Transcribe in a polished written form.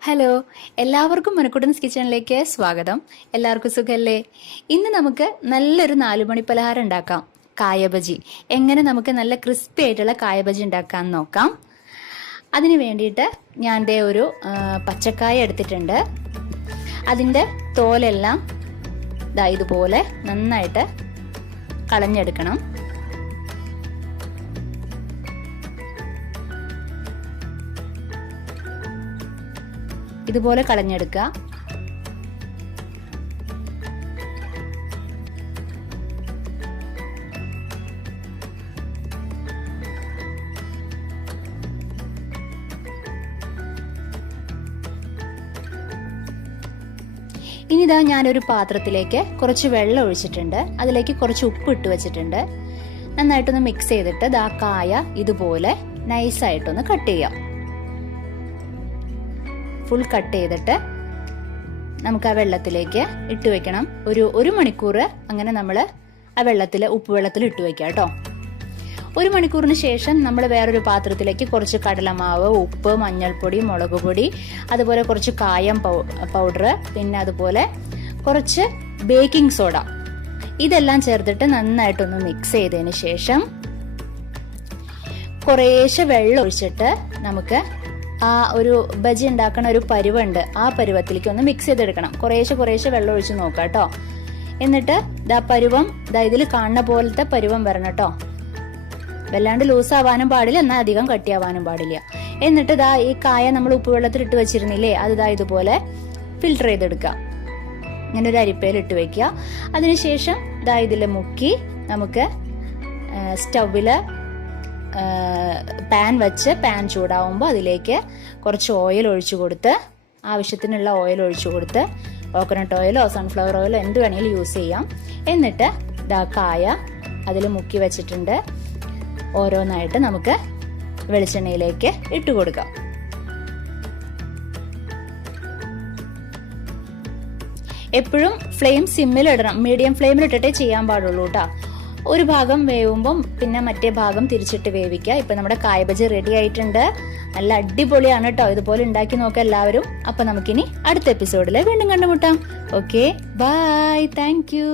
Hello, എല്ലാവർക്കും മനക്കുട്ടൻസ് കിച്ചണിലേക്ക് സ്വാഗതം. എല്ലാവർക്കും സുഖല്ലേ? ഇന്ന് നമുക്ക് നല്ലൊരു 4 മണി പലഹാരം ഉണ്ടാക്കാം. കായ ബജി. എങ്ങനെ നമുക്ക് നല്ല ക്രിസ്പി ആയിട്ടുള്ള കായ ബജി ഉണ്ടാക്കാമെന്ന് നോക്കാം. അതിന് വേണ്ടിയിട്ട് ഞാൻ ദേ ഒരു പച്ചക്കായ എടുത്തിട്ടുണ്ട്. അതിൻ്റെ തോലെല്ലാം ഇതുപോലെ നന്നായിട്ട് കളഞ്ഞെടുക്കണം. ഇതുപോലെ കളഞ്ഞെടുക്കുക. ഇനിതാ ഞാനൊരു പാത്രത്തിലേക്ക് കുറച്ച് വെള്ളം ഒഴിച്ചിട്ടുണ്ട്. അതിലേക്ക് കുറച്ച് ഉപ്പ് ഇട്ട് വെച്ചിട്ടുണ്ട്. നന്നായിട്ടൊന്ന് മിക്സ് ചെയ്തിട്ട് ദാ കായ ഇതുപോലെ നൈസായിട്ടൊന്ന് കട്ട് ചെയ്യാം. ഫുൾ കട്ട് ചെയ്തിട്ട് നമുക്ക് ആ വെള്ളത്തിലേക്ക് ഇട്ട് വെക്കണം. ഒരു മണിക്കൂർ അങ്ങനെ നമ്മൾ ആ ഉപ്പ് വെള്ളത്തിൽ ഇട്ട് വെക്കാം കേട്ടോ. 1 മണിക്കൂറിന് ശേഷം നമ്മൾ വേറൊരു പാത്രത്തിലേക്ക് കുറച്ച് കടലമാവ്, ഉപ്പ്, മഞ്ഞൾപ്പൊടി, മുളക് പൊടി, അതുപോലെ കുറച്ച് കായം പൗഡർ, പിന്നെ അതുപോലെ കുറച്ച് ബേക്കിംഗ് സോഡ ഇതെല്ലാം ചേർത്തിട്ട് നന്നായിട്ടൊന്ന് മിക്സ് ചെയ്തതിന് ശേഷം കുറേശ്ശെ വെള്ളം ഒഴിച്ചിട്ട് നമുക്ക് ആ ഒരു ബജി ഉണ്ടാക്കണ ഒരു പരുവുണ്ട്, ആ പരുവത്തിലേക്ക് ഒന്ന് മിക്സ് ചെയ്തെടുക്കണം. കുറേശ്ശെ വെള്ളം ഒഴിച്ച് നോക്കാം കേട്ടോ. എന്നിട്ട് പരുവം ഇതിൽ കാണുന്ന പോലത്തെ പരുവം വരണം കേട്ടോ. വല്ലാണ്ട് ലൂസ് ആവാനും പാടില്ല, എന്നാൽ അധികം കട്ടിയാവാനും പാടില്ല. എന്നിട്ട് ഈ കായ നമ്മൾ ഉപ്പ് വെള്ളത്തിൽ ഇട്ട് വെച്ചിരുന്നില്ലേ, അത് ഇതുപോലെ ഫിൽട്ടർ ചെയ്തെടുക്കാം. ഇങ്ങനെ ഒരു അരിപ്പയിൽ ഇട്ട് വെക്കുക. അതിനുശേഷം ഇതിൽ മുക്കി നമുക്ക് സ്റ്റൗവില് പാൻ വെച്ച് പാൻ ചൂടാവുമ്പോൾ അതിലേക്ക് കുറച്ച് ഓയിൽ ഒഴിച്ചു കൊടുത്ത്, ആവശ്യത്തിനുള്ള ഓയിൽ ഒഴിച്ചു കൊടുത്ത്, കോക്കനട്ട് ഓയിലോ സൺഫ്ലവർ ഓയിലോ എന്ത് വേണമെങ്കിലും യൂസ് ചെയ്യാം. എന്നിട്ട് കായ അതിൽ മുക്കി വെച്ചിട്ടുണ്ട്. ഓരോന്നായിട്ട് നമുക്ക് വെളിച്ചെണ്ണയിലേക്ക് ഇട്ട് കൊടുക്കാം. എപ്പോഴും ഫ്ലെയിം സിമ്മിലിടണം, മീഡിയം ഫ്ലെയിമിലിട്ടിട്ടേ ചെയ്യാൻ പാടുള്ളൂ കേട്ടോ. ഒരു ഭാഗം വേവുമ്പം പിന്നെ മറ്റേ ഭാഗം തിരിച്ചിട്ട് വേവിക്കുക. ഇപ്പൊ നമ്മുടെ കായ ബജി റെഡി ആയിട്ടുണ്ട്. നല്ല അടിപൊളിയാണ് കേട്ടോ. ഇതുപോലെ ഉണ്ടാക്കി നോക്കാം എല്ലാവരും. അപ്പൊ നമുക്കിനി അടുത്ത എപ്പിസോഡിൽ വീണ്ടും കണ്ടുമുട്ടാം. Okay, bye, thank U.